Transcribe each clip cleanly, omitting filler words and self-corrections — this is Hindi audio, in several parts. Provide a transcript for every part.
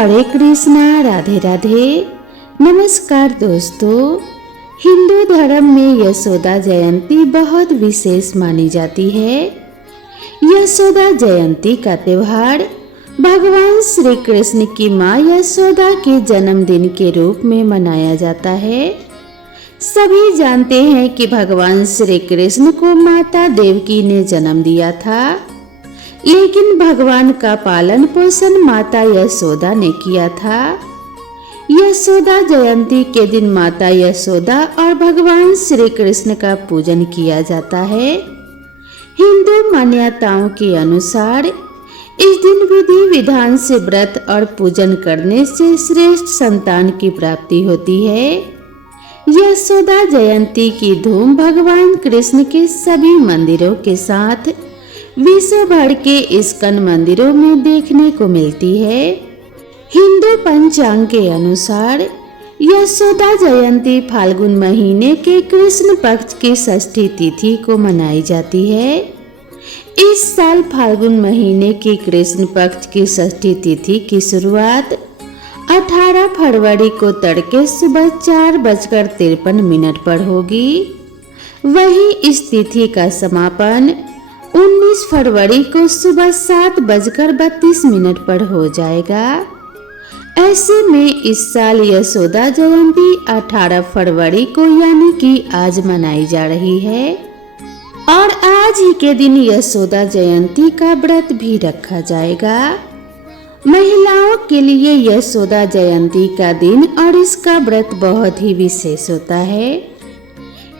हरे कृष्णा, राधे राधे। नमस्कार दोस्तों, हिंदू धर्म में यशोदा जयंती बहुत विशेष मानी जाती है। यशोदा जयंती का त्योहार भगवान श्री कृष्ण की माँ यशोदा के जन्मदिन के रूप में मनाया जाता है। सभी जानते हैं कि भगवान श्री कृष्ण को माता देवकी ने जन्म दिया था, लेकिन भगवान का पालन पोषण माता यशोदा ने किया था। यशोदा जयंती के दिन माता यशोदा और भगवान श्री कृष्ण का पूजन किया जाता है। हिंदू मान्यताओं के अनुसार इस दिन विधि विधान से व्रत और पूजन करने से श्रेष्ठ संतान की प्राप्ति होती है। यशोदा जयंती की धूम भगवान कृष्ण के सभी मंदिरों के साथ विश्व भर के इस्कॉन मंदिरों में देखने को मिलती है। हिंदू पंचांग के अनुसार यशोदा जयंती फाल्गुन महीने के कृष्ण पक्ष की षष्ठी तिथि को मनाई जाती है। इस साल फाल्गुन महीने की कृष्ण पक्ष की षष्ठी तिथि की शुरुआत 18 फरवरी को तड़के सुबह 4:53 पर होगी। वहीं इस तिथि का समापन 19 फरवरी को सुबह 7:32 पर हो जाएगा। ऐसे में इस साल यशोदा जयंती 18 फरवरी को यानी कि आज मनाई जा रही है और आज ही के दिन यशोदा जयंती का व्रत भी रखा जाएगा। महिलाओं के लिए यशोदा जयंती का दिन और इसका व्रत बहुत ही विशेष होता है।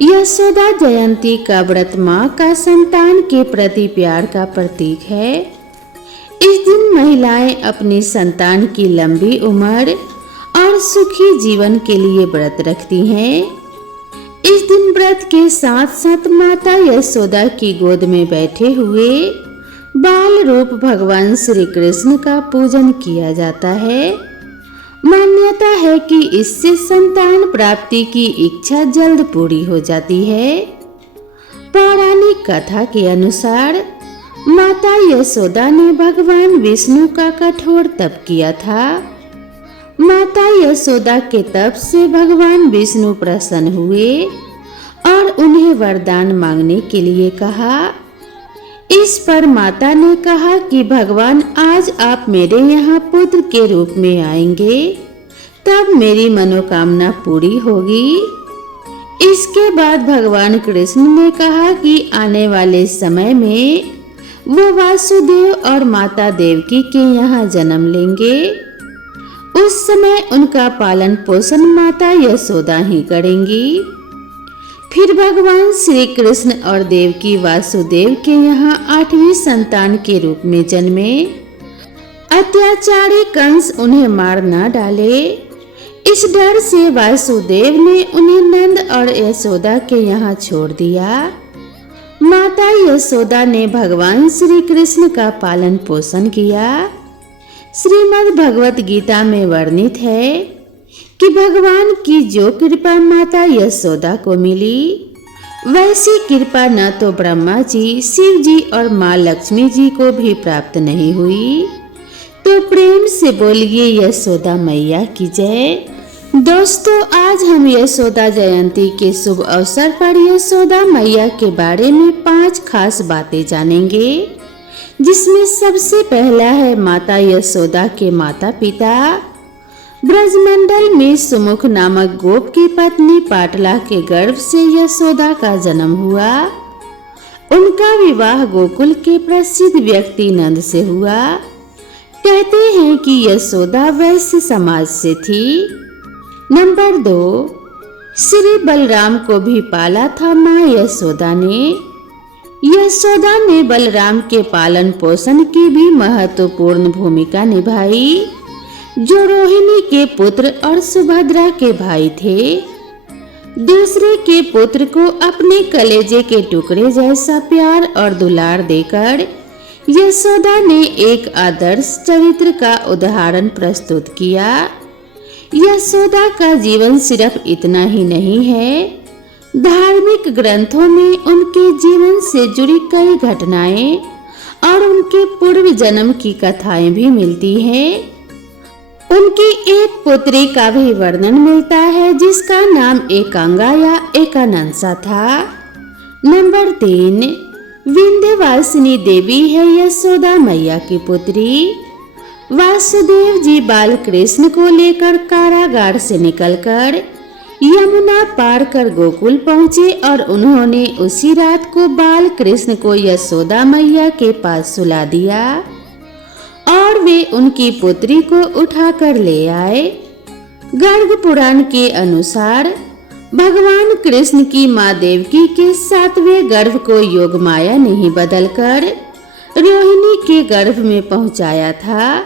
यशोदा जयंती का व्रत माँ का संतान के प्रति प्यार का प्रतीक है। इस दिन महिलाएं अपनी संतान की लंबी उम्र और सुखी जीवन के लिए व्रत रखती हैं। इस दिन व्रत के साथ साथ माता यशोदा की गोद में बैठे हुए बाल रूप भगवान श्री कृष्ण का पूजन किया जाता है। मान्यता है कि इससे संतान प्राप्ति की इच्छा जल्द पूरी हो जाती है। पौराणिक कथा के अनुसार माता यशोदा ने भगवान विष्णु का कठोर तप किया था। माता यशोदा के तप से भगवान विष्णु प्रसन्न हुए और उन्हें वरदान मांगने के लिए कहा। इस पर माता ने कहा कि भगवान आज आप मेरे यहाँ पुत्र के रूप में आएंगे, तब मेरी मनोकामना पूरी होगी। इसके बाद भगवान कृष्ण ने कहा कि आने वाले समय में वो वासुदेव और माता देवकी के यहाँ जन्म लेंगे। उस समय उनका पालन पोषण माता यशोदा ही करेंगी। फिर भगवान श्री कृष्ण और देवकी वासुदेव के यहाँ 8वीं संतान के रूप में जन्मे। अत्याचारी कंस उन्हें मार न डाले, इस डर से वासुदेव ने उन्हें नंद और यशोदा के यहाँ छोड़ दिया। माता यशोदा ने भगवान श्री कृष्ण का पालन पोषण किया। श्रीमद् भगवत गीता में वर्णित है कि भगवान की जो कृपा माता यशोदा को मिली, वैसी कृपा न तो ब्रह्मा जी, शिव जी और माँ लक्ष्मी जी को भी प्राप्त नहीं हुई। तो प्रेम से बोलिए यशोदा मैया की जय। दोस्तों, आज हम यशोदा जयंती के शुभ अवसर पर यशोदा मैया के बारे में 5 खास बातें जानेंगे, जिसमें सबसे पहला है माता यशोदा के माता पिता। ब्रजमंडल में सुमुख नामक गोप की पत्नी पाटला के गर्भ से यशोदा का जन्म हुआ। उनका विवाह गोकुल के प्रसिद्ध व्यक्ति नंद से हुआ। कहते हैं कि यशोदा वैश्य समाज से थी। नंबर 2, श्री बलराम को भी पाला था माँ यशोदा ने। यशोदा ने बलराम के पालन पोषण की भी महत्वपूर्ण भूमिका निभाई, जो रोहिणी के पुत्र और सुभद्रा के भाई थे। दूसरे के पुत्र को अपने कलेजे के टुकड़े जैसा प्यार और दुलार देकर यशोदा ने एक आदर्श चरित्र का उदाहरण प्रस्तुत किया। यशोदा का जीवन सिर्फ इतना ही नहीं है, धार्मिक ग्रंथों में उनके जीवन से जुड़ी कई घटनाएं और उनके पूर्व जन्म की कथाएं भी मिलती हैं। उनकी एक पुत्री का भी वर्णन मिलता है जिसका नाम एकांगा या एकानंसा था। नंबर 3, विंध्यवासिनी देवी है यशोदा मैया की पुत्री। वासुदेव जी बाल कृष्ण को लेकर कारागार से निकलकर यमुना पार कर गोकुल पहुँचे और उन्होंने उसी रात को बाल कृष्ण को यशोदा मैया के पास सुला दिया और वे उनकी पुत्री को उठाकर ले आए। गर्ग पुराण के अनुसार भगवान कृष्ण की माँ देवकी के 7वें गर्भ को योगमाया ने ही बदलकर रोहिणी के गर्भ में पहुंचाया था,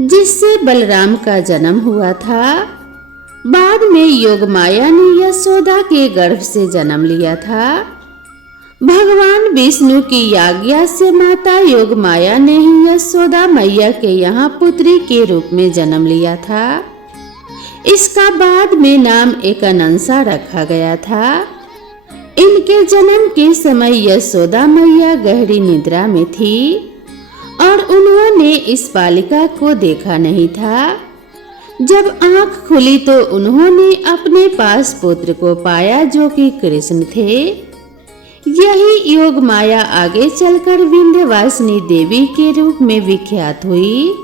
जिससे बलराम का जन्म हुआ था। बाद में योगमाया ने यशोदा के गर्भ से जन्म लिया था। भगवान विष्णु की आज्ञा से माता योगमाया ने ही यशोदा मैया के यहाँ पुत्री के रूप में जन्म लिया था। इसका बाद में नाम एकानंसा रखा गया था। इनके जन्म के समय यशोदा मैया गहरी निद्रा में थी और उन्होंने इस बालिका को देखा नहीं था। जब आंख खुली तो उन्होंने अपने पास पुत्र को पाया जो कि कृष्ण थे। यही योग माया आगे चलकर विंध्यवासिनी देवी के रूप में विख्यात हुई।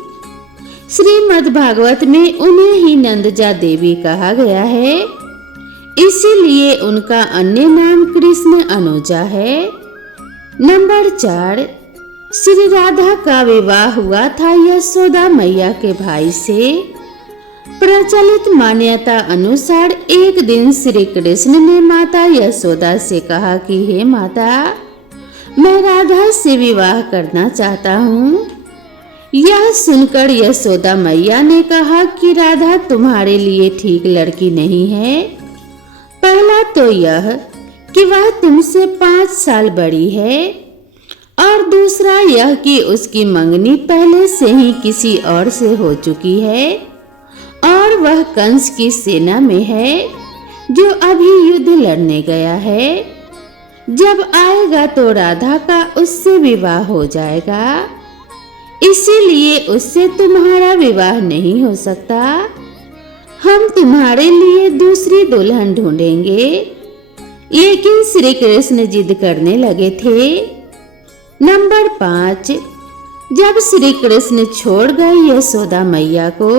श्रीमद् भागवत में उन्हें ही नंदजा देवी कहा गया है, इसीलिए उनका अन्य नाम कृष्ण अनुजा है। नंबर 4, श्री राधा का विवाह हुआ था यशोदा मैया के भाई से। प्रचलित मान्यता अनुसार एक दिन श्री कृष्ण ने माता यशोदा से कहा कि हे माता, मैं राधा से विवाह करना चाहता हूँ। यह सुनकर यशोदा मैया ने कहा कि राधा तुम्हारे लिए ठीक लड़की नहीं है। पहला तो यह कि वह तुमसे 5 साल बड़ी है और दूसरा यह कि उसकी मंगनी पहले से ही किसी और से हो चुकी है और वह कंस की सेना में है जो अभी युद्ध लड़ने गया है। जब आएगा तो राधा का उससे विवाह हो जाएगा, इसीलिए उससे तुम्हारा विवाह नहीं हो सकता। हम तुम्हारे लिए दूसरी दुल्हन ढूंढेंगे। लेकिन श्री कृष्ण जिद करने लगे थे। नंबर 5, जब श्री कृष्ण छोड़ गए यशोदा मैया को,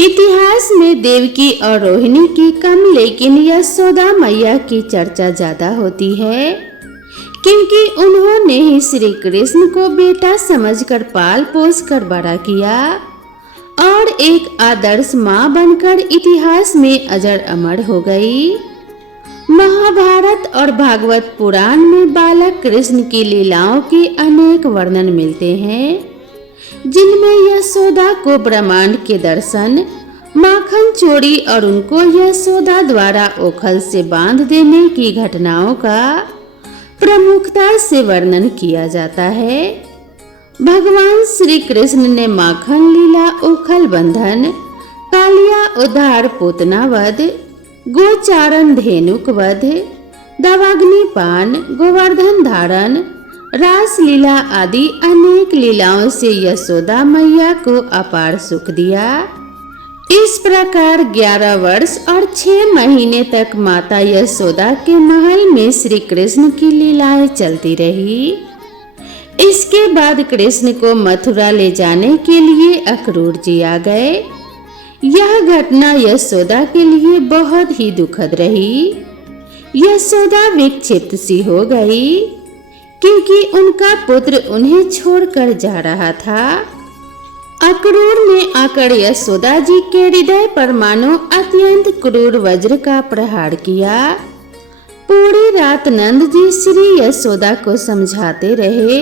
इतिहास में देवकी और रोहिणी की कम लेकिन यशोदा मैया की चर्चा ज्यादा होती है, क्योंकि उन्होंने ही श्री कृष्ण को बेटा समझकर पाल पोस कर बड़ा किया और एक आदर्श माँ बनकर इतिहास में अजर अमर हो गई। महाभारत और भागवत पुराण में बालक कृष्ण की लीलाओं के अनेक वर्णन मिलते हैं, जिनमें यशोदा को ब्रह्मांड के दर्शन, माखन चोरी और उनको यशोदा द्वारा ओखल से बांध देने की घटनाओं का प्रमुखता से वर्णन किया जाता है। भगवान श्री कृष्ण ने माखन लीला, ओखल बंधन, कालिया उद्धार, पूतना वध, गोचारण धेनुक वध, दवाग्निपान, गोवर्धन धारण, रास लीला आदि अनेक लीलाओं से यशोदा मैया को अपार सुख दिया। इस प्रकार 11 वर्ष और 6 महीने तक माता यशोदा के महल में श्री कृष्ण की लीलाएं चलती रही। इसके बाद कृष्ण को मथुरा ले जाने के लिए अक्रूर जी आ गए। यह घटना यशोदा के लिए बहुत ही दुखद रही। यशोदा विक्षिप्त सी हो गई क्योंकि उनका पुत्र उन्हें छोड़कर जा रहा था। अक्रूर ने आकर यशोदा जी के हृदय पर मानो अत्यंत क्रूर वज्र का प्रहार किया। पूरी रात नंद जी श्री यशोदा को समझाते रहे,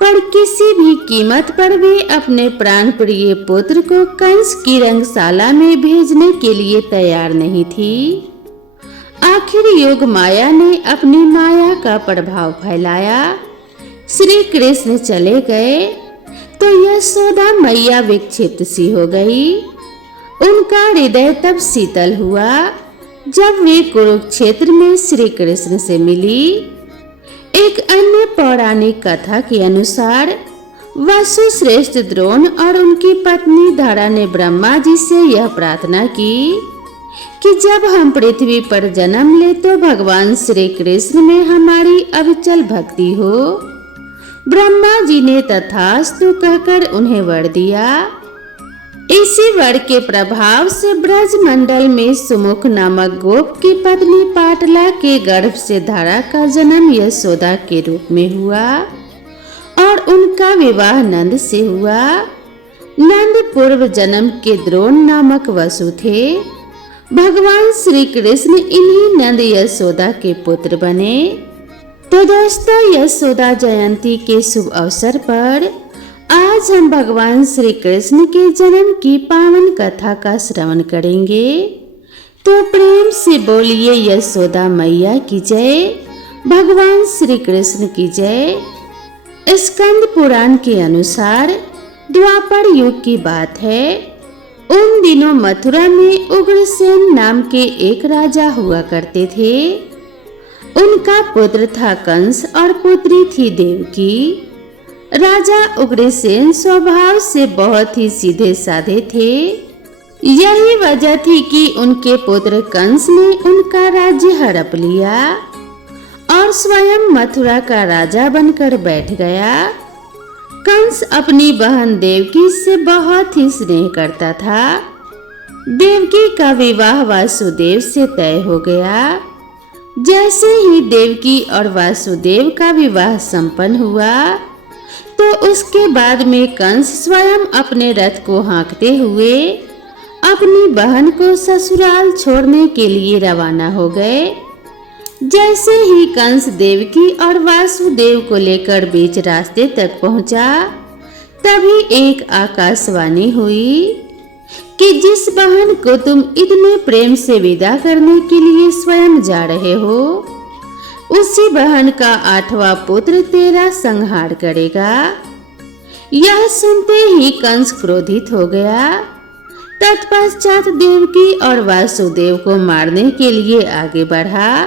पर किसी भी कीमत पर वे अपने प्राण प्रिय पुत्र को कंस की रंगशाला में भेजने के लिए तैयार नहीं थी। आखिर योग माया ने अपनी माया का प्रभाव फैलाया। श्री कृष्ण चले गए तो यशोदा मैया विक्षिप्त सी हो गई। उनका हृदय तब शीतल हुआ जब वे कुरुक्षेत्र में श्री कृष्ण से मिली। एक अन्य पौराणिक कथा के अनुसार वसु श्रेष्ठ द्रोण और उनकी पत्नी धरा ने ब्रह्मा जी से यह प्रार्थना की कि जब हम पृथ्वी पर जन्म ले तो भगवान श्री कृष्ण में हमारी अविचल भक्ति हो। ब्रह्मा जी ने तथास्तु कहकर उन्हें वर दिया। इसी वर के प्रभाव से ब्रज मंडल में सुमुख नामक गोप की पत्नी पाटला के गर्भ से धरा का जन्म यशोदा के रूप में हुआ और उनका विवाह नंद से हुआ। नंद पूर्व जन्म के द्रोण नामक वसु थे। भगवान श्री कृष्ण इन्हीं नंद यशोदा के पुत्र बने। तो दोस्तों, यशोदा जयंती के शुभ अवसर पर आज हम भगवान श्री कृष्ण के जन्म की पावन कथा का श्रवण करेंगे। तो प्रेम से बोलिए यशोदा मैया की जय, भगवान श्री कृष्ण की जय। स्कंद पुराण के अनुसार द्वापर युग की बात है। उन दिनों मथुरा में उग्रसेन नाम के एक राजा हुआ करते थे। उनका पुत्र था कंस और पुत्री थी देवकी। राजा उग्रसेन स्वभाव से बहुत ही सीधे साधे थे। यही वजह थी कि उनके पुत्र कंस ने उनका राज्य हड़प लिया और स्वयं मथुरा का राजा बनकर बैठ गया। कंस अपनी बहन देवकी से बहुत ही स्नेह करता था। देवकी का विवाह वासुदेव से तय हो गया। जैसे ही देवकी और वासुदेव का विवाह संपन्न हुआ तो उसके बाद में कंस स्वयं अपने रथ को हाँकते हुए अपनी बहन को ससुराल छोड़ने के लिए रवाना हो गए। जैसे ही कंस देवकी और वासुदेव को लेकर बीच रास्ते तक पहुंचा, तभी एक आकाशवाणी हुई कि जिस बहन को तुम इतने प्रेम से विदा करने के लिए स्वयं जा रहे हो, उसी बहन का 8वां पुत्र तेरा संहार करेगा। यह सुनते ही कंस क्रोधित हो गया। तत्पश्चात देवकी और वासुदेव को मारने के लिए आगे बढ़ा।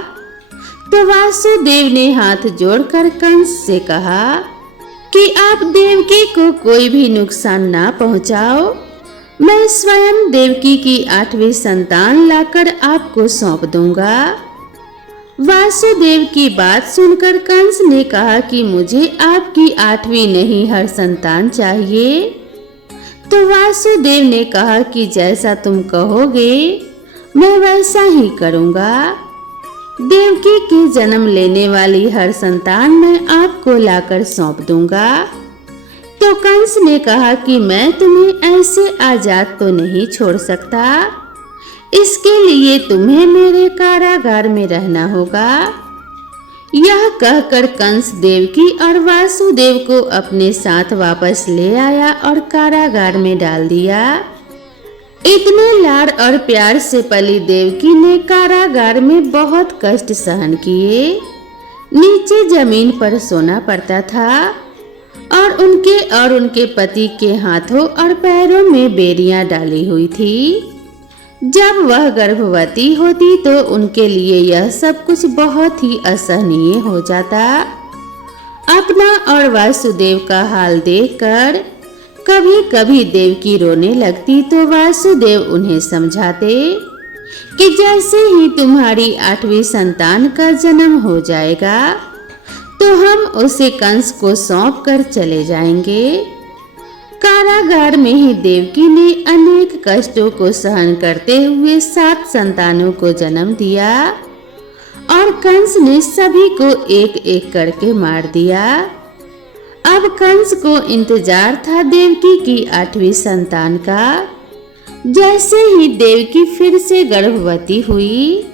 तो वासुदेव ने हाथ जोड़कर कंस से कहा कि आप देवकी को कोई भी नुकसान ना पहुंचाओ। मैं स्वयं देवकी की 8वीं संतान लाकर आपको सौंप दूंगा। वासुदेव की बात सुनकर कंस ने कहा कि मुझे आपकी 8वीं नहीं हर संतान चाहिए। तो वासुदेव ने कहा कि जैसा तुम कहोगे मैं वैसा ही करूंगा। देवकी के जन्म लेने वाली हर संतान मैं आपको लाकर सौंप दूंगा। तो कंस ने कहा कि मैं तुम्हें ऐसे आजाद तो नहीं छोड़ सकता। इसके लिए तुम्हें मेरे कारागार में रहना होगा। यह कहकर कंस देवकी और वासुदेव को अपने साथ वापस ले आया और कारागार में डाल दिया। इतने लाड़ और प्यार से पली देवकी ने कारागार में बहुत कष्ट सहन किए। नीचे जमीन पर सोना पड़ता था और उनके पति के हाथों और पैरों में बेड़ियां डाली हुई थी। जब वह गर्भवती होती तो उनके लिए यह सब कुछ बहुत ही असहनीय हो जाता। अपना और वासुदेव का हाल देखकर कभी कभी देवकी रोने लगती तो वासुदेव उन्हें समझाते कि जैसे ही तुम्हारी 8वीं संतान का जन्म हो जाएगा तो हम उसे कंस को सौंप कर चले जाएंगे। कारागार में ही देवकी ने अनेक कष्टों को सहन करते हुए 7 संतानों को जन्म दिया और कंस ने सभी को एक एक करके मार दिया। अब कंस को इंतजार था देवकी की 8वीं संतान का। जैसे ही देवकी फिर से गर्भवती हुई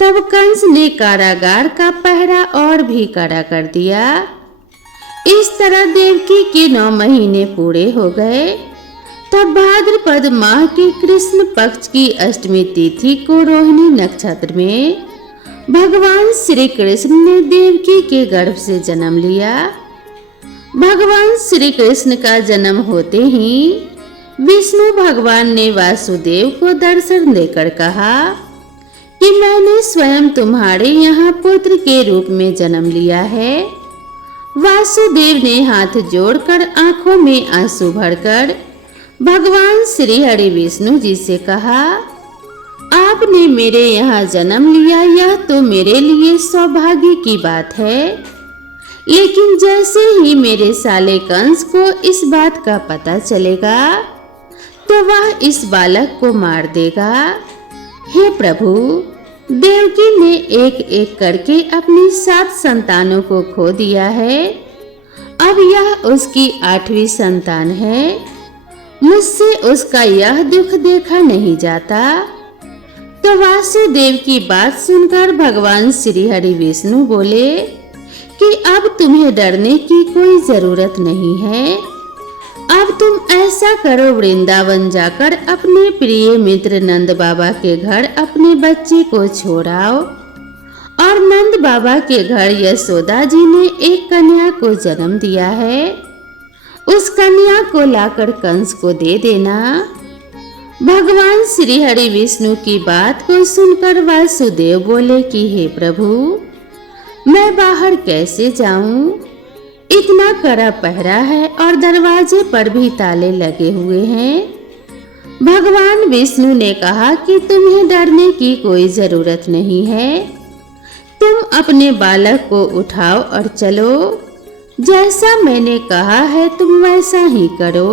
तब कंस ने कारागार का पहरा और भी कड़ा कर दिया। इस तरह देवकी के 9 महीने पूरे हो गए। तब भाद्रपद माह की कृष्ण पक्ष की अष्टमी तिथि को रोहिणी नक्षत्र में भगवान श्री कृष्ण ने देवकी के गर्भ से जन्म लिया। भगवान श्री कृष्ण का जन्म होते ही विष्णु भगवान ने वासुदेव को दर्शन देकर कहा कि मैंने स्वयं तुम्हारे यहाँ पुत्र के रूप में जन्म लिया है। वासुदेव ने हाथ जोड़कर आंखों में आंसू भरकर भगवान श्री हरि विष्णु जी से कहा, आपने मेरे यहाँ जन्म लिया, यह तो मेरे लिए सौभाग्य की बात है। लेकिन जैसे ही मेरे साले कंस को इस बात का पता चलेगा तो वह इस बालक को मार देगा। हे प्रभु, देवकी ने एक एक करके अपनी 7 संतानों को खो दिया है। अब यह उसकी 8वीं संतान है। मुझसे उसका यह दुख देखा नहीं जाता। तो वासुदेव की बात सुनकर भगवान श्री हरि विष्णु बोले कि अब तुम्हें डरने की कोई जरूरत नहीं है। अब तुम ऐसा करो, वृंदावन जाकर अपने प्रिय मित्र नंद बाबा के घर अपने बच्चे को छोड़ आओ। और नंद बाबा के घर यशोदा जी ने एक कन्या को जन्म दिया है। उस कन्या को लाकर कंस को दे देना। भगवान श्री हरि विष्णु की बात को सुनकर वासुदेव बोले कि हे प्रभु, मैं बाहर कैसे जाऊं? इतना कड़ा पहरा है और दरवाजे पर भी ताले लगे हुए हैं। भगवान विष्णु ने कहा कि तुम्हें डरने की कोई जरूरत नहीं है। तुम अपने बालक को उठाओ और चलो। जैसा मैंने कहा है तुम वैसा ही करो।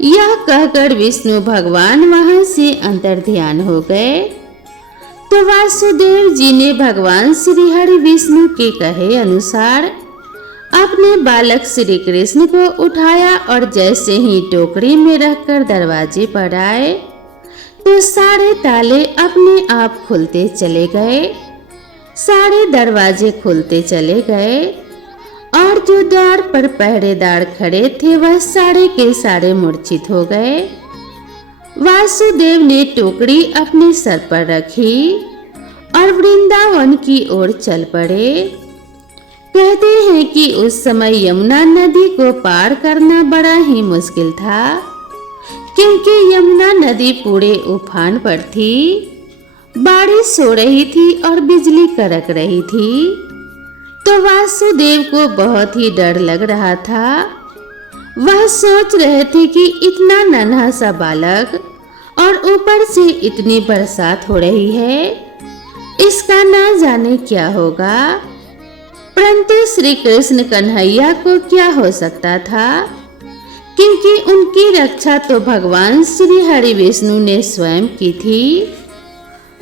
यह कहकर विष्णु भगवान वहां से अंतर्ध्यान हो गए। तो वासुदेव जी ने भगवान श्री हरि विष्णु के कहे अनुसार अपने बालक श्री कृष्ण को उठाया और जैसे ही टोकरी में रखकर दरवाजे पर आए तो सारे ताले अपने आप खुलते चले गए। सारे दरवाजे खुलते चले गए और जो द्वार पर पहरेदार खड़े थे वह सारे के सारे मूर्छित हो गए। वासुदेव ने टोकरी अपने सर पर रखी और वृंदावन की ओर चल पड़े। कहते हैं कि उस समय यमुना नदी को पार करना बड़ा ही मुश्किल था, क्योंकि यमुना नदी पूरे उफान पर थी। बारिश हो रही थी और बिजली कड़क रही थी। तो वासुदेव को बहुत ही डर लग रहा था। वह सोच रहे थे कि इतना नन्हा सा बालक और ऊपर से इतनी बरसात हो रही है, इसका ना जाने क्या होगा। परंतु श्री कृष्ण कन्हैया को क्या हो सकता था, क्योंकि उनकी रक्षा तो भगवान श्री हरि विष्णु ने स्वयं की थी।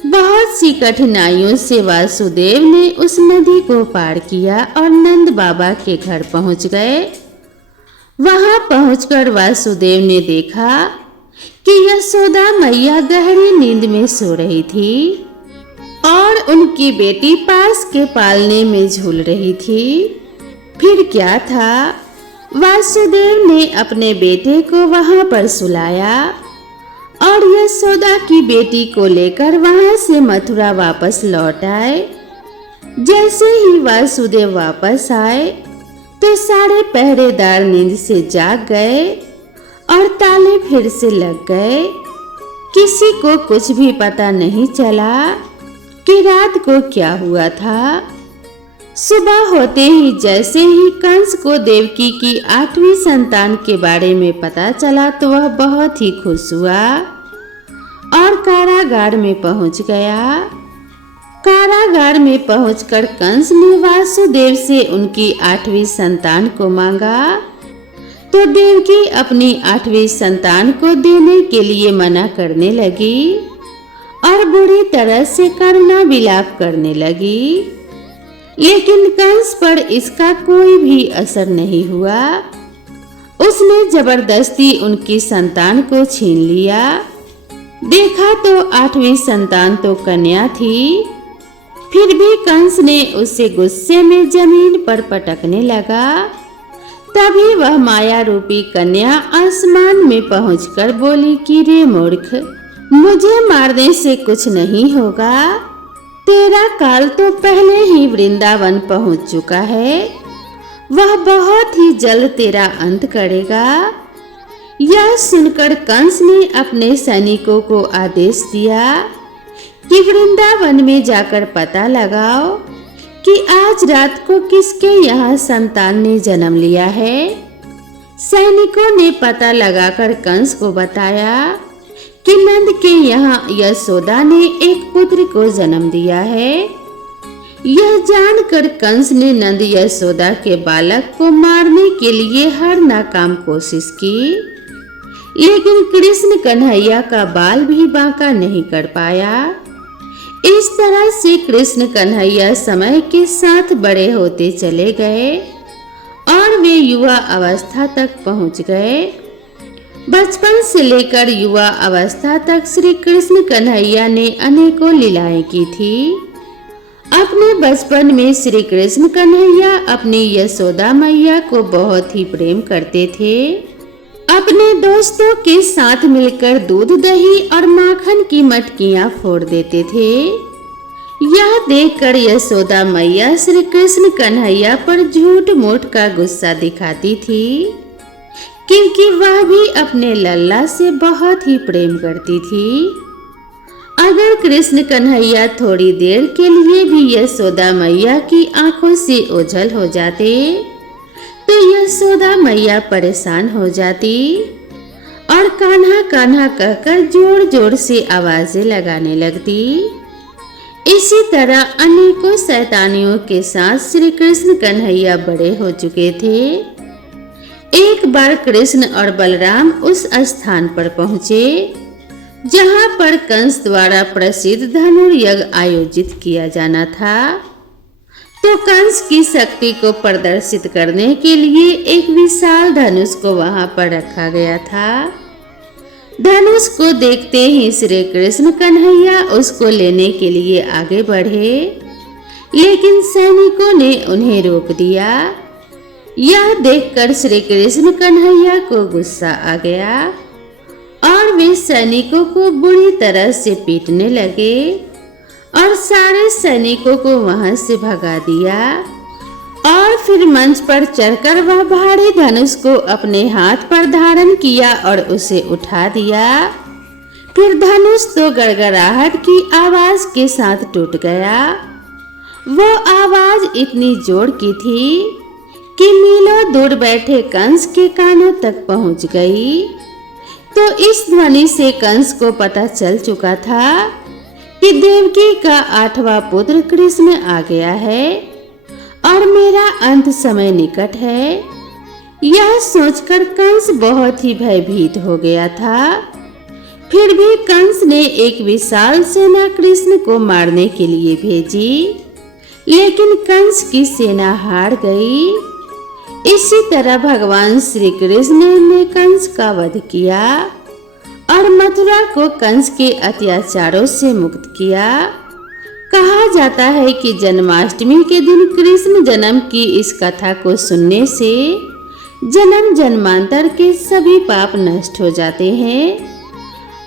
बहुत सी कठिनाइयों से वासुदेव ने उस नदी को पार किया और नंद बाबा के घर पहुंच गए। वहां पहुंचकर वासुदेव ने देखा कि यशोदा मैया गहरी नींद में सो रही थी और उनकी बेटी पास के पालने में झूल रही थी। फिर क्या था, वासुदेव ने अपने बेटे को वहां पर सुलाया और यशोदा की बेटी को लेकर वहां से मथुरा वापस लौट आए। जैसे ही वासुदेव वापस आए तो सारे पहरेदार नींद से जाग गए और ताले फिर से लग गए। किसी को कुछ भी पता नहीं चला कि रात को क्या हुआ था। सुबह होते ही जैसे ही कंस को देवकी की 8वीं संतान के बारे में पता चला तो वह बहुत ही खुश हुआ और कारागार में पहुंच गया। कारागार में पहुंचकर कंस ने वासुदेव से उनकी 8वीं संतान को मांगा तो देवकी अपनी 8वीं संतान को देने के लिए मना करने लगी और बुरी तरह से करुणा विलाप करने लगी। लेकिन कंस पर इसका कोई भी असर नहीं हुआ। उसने जबरदस्ती उनकी संतान को छीन लिया। देखा तो 8वीं संतान तो कन्या थी। फिर भी कंस ने उसे गुस्से में जमीन पर पटकने लगा। तभी वह माया रूपी कन्या आसमान में पहुंचकर बोली कि रे मूर्ख, मुझे मारने से कुछ नहीं होगा। तेरा काल तो पहले ही वृंदावन पहुंच चुका है। वह बहुत ही जल्द तेरा अंत करेगा। यह सुनकर कंस ने अपने सैनिकों को आदेश दिया कि वृंदावन में जाकर पता लगाओ कि आज रात को किसके यहाँ संतान ने जन्म लिया है। सैनिकों ने पता लगाकर कंस को बताया कि नंद के यहाँ यशोदा ने एक पुत्र को जन्म दिया है। यह जानकर कंस ने नंद यशोदा के बालक को मारने के लिए हर नाकाम कोशिश की, लेकिन कृष्ण कन्हैया का बाल भी बांका नहीं कर पाया। इस तरह से कृष्ण कन्हैया समय के साथ बड़े होते चले गए और वे युवा अवस्था तक पहुंच गए। बचपन से लेकर युवा अवस्था तक श्री कृष्ण कन्हैया ने अनेकों लीलाएं की थी। अपने बचपन में श्री कृष्ण कन्हैया अपनी यशोदा मैया को बहुत ही प्रेम करते थे। अपने दोस्तों के साथ मिलकर दूध, दही और माखन की मटकियां फोड़ देते थे। यह देखकर यशोदा मैया श्री कृष्ण कन्हैया पर झूठ मूठ का गुस्सा दिखाती थी, क्योंकि वह भी अपने लल्ला से बहुत ही प्रेम करती थी। अगर कृष्ण कन्हैया थोड़ी देर के लिए भी यशोदा मैया की आंखों से ओझल हो जाते तो यशोदा मैया परेशान हो जाती और कान्हा कान्हा कहकर जोर जोर से आवाजें लगाने लगती। इसी तरह अनेकों शैतानियों के साथ श्री कृष्ण कन्हैया बड़े हो चुके थे। एक बार कृष्ण और बलराम उस स्थान पर पहुंचे जहां पर कंस द्वारा प्रसिद्ध धनुर्यज्ञ आयोजित किया जाना था। तो कंस की शक्ति को प्रदर्शित करने के लिए एक विशाल धनुष को वहां पर रखा गया था। धनुष को देखते ही श्री कृष्ण कन्हैया उसको लेने के लिए आगे बढ़े, लेकिन सैनिकों ने उन्हें रोक दिया। यह देखकर श्री कृष्ण कन्हैया को गुस्सा आ गया और वे सैनिकों को बुरी तरह से पीटने लगे और सारे सैनिकों को वहां से भगा दिया। और फिर मंच पर चढ़कर वह भारी धनुष को अपने हाथ पर धारण किया और उसे उठा दिया। फिर धनुष तो गड़गड़ाहट की आवाज के साथ टूट गया। वो आवाज इतनी जोर की थी कि मीलों दूर बैठे कंस के कानों तक पहुंच गई। तो इस ध्वनि से कंस को पता चल चुका था कि देवकी का 8वां पुत्र कृष्ण आ गया है और मेरा अंत समय निकट है। यह सोचकर कंस बहुत ही भयभीत हो गया था। फिर भी कंस ने एक विशाल सेना कृष्ण को मारने के लिए भेजी, लेकिन कंस की सेना हार गई। इसी तरह भगवान श्री कृष्ण ने कंस का वध किया और मथुरा को कंस के अत्याचारों से मुक्त किया। कहा जाता है कि जन्माष्टमी के दिन कृष्ण जन्म की इस कथा को सुनने से जन्म जन्मांतर के सभी पाप नष्ट हो जाते हैं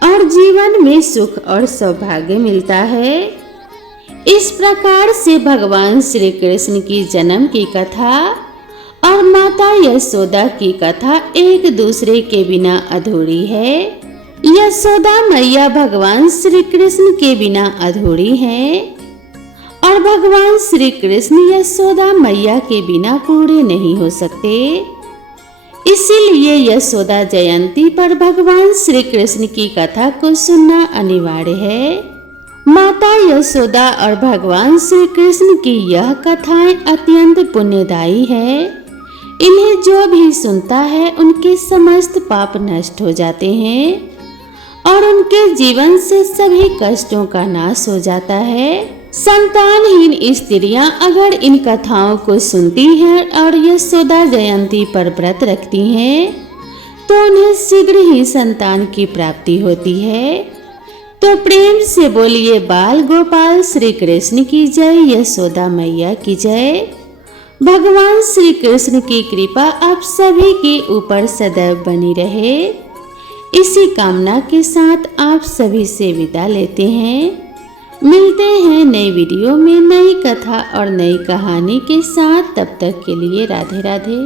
और जीवन में सुख और सौभाग्य मिलता है। इस प्रकार से भगवान श्री कृष्ण की जन्म की कथा और माता यशोदा की कथा एक दूसरे के बिना अधूरी है। यशोदा मैया भगवान श्री कृष्ण के बिना अधूरी है और भगवान श्री कृष्ण यशोदा मैया के बिना पूरे नहीं हो सकते। इसीलिए यशोदा जयंती पर भगवान श्री कृष्ण की कथा को सुनना अनिवार्य है। माता यशोदा और भगवान श्री कृष्ण की यह कथाएं अत्यंत पुण्यदायी है। इन्हें जो भी सुनता है उनके समस्त पाप नष्ट हो जाते हैं और उनके जीवन से सभी कष्टों का नाश हो जाता है। संतानहीन स्त्रियां अगर इन कथाओं को सुनती हैं और यशोदा जयंती पर व्रत रखती हैं तो उन्हें शीघ्र ही संतान की प्राप्ति होती है। तो प्रेम से बोलिए बाल गोपाल श्री कृष्ण की जय, यशोदा मैया की जय। भगवान श्री कृष्ण की कृपा आप सभी के ऊपर सदैव बनी रहे। इसी कामना के साथ आप सभी से विदा लेते हैं। मिलते हैं नई वीडियो में नई कथा और नई कहानी के साथ। तब तक के लिए राधे राधे।